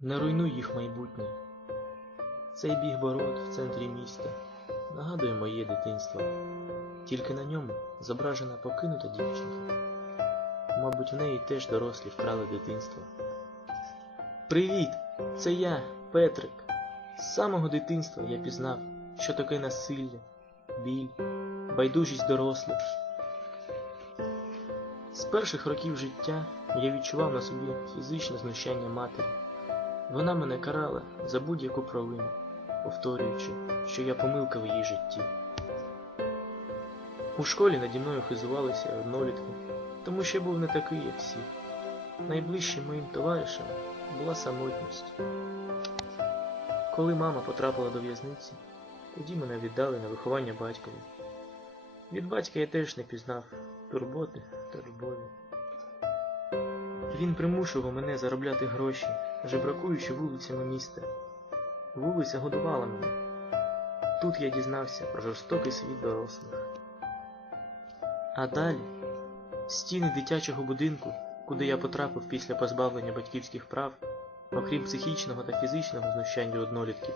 Не руйнуй їх майбутнє. Цей біг бород в центрі міста нагадує моє дитинство. Тільки на ньому зображена покинута дівчинка. Мабуть, в неї теж дорослі вкрали дитинство. Привіт! Це я, Петрик. З самого дитинства я пізнав, що таке насилля, біль, байдужість дорослих. З перших років життя я відчував на собі фізичне знущання матері. Вона мене карала за будь-яку провину, повторюючи, що я помилка в її житті. У школі наді мною хизувалися однолітки, тому що я був не такий, як всі. Найближчим моїм товаришем була самотність. Коли мама потрапила до в'язниці, тоді мене віддали на виховання батькові. Від батька я теж не пізнав турботи та любові. Він примушував мене заробляти гроші, жебракуючи вулицями міста. Вулиця годувала мене. Тут я дізнався про жорстокий світ дорослих. А далі стіни дитячого будинку, куди я потрапив після позбавлення батьківських прав, окрім психічного та фізичного знущання однолітків,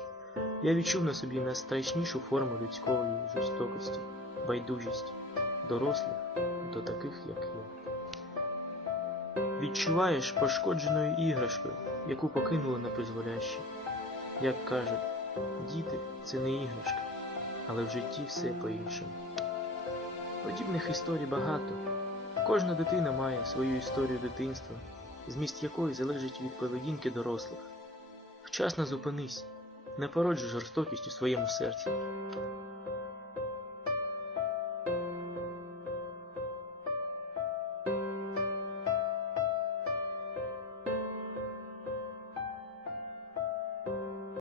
я відчув на собі найстрашнішу форму людської жорстокості, байдужість дорослих до таких, як я. Відчуваєш пошкодженою іграшкою, яку покинули на призволяще. Як кажуть, діти це не іграшка, але в житті все по-іншому. Подібних історій багато. Кожна дитина має свою історію дитинства, зміст якої залежить від поведінки дорослих. Вчасно зупинись, не породжуй жорстокість у своєму серці.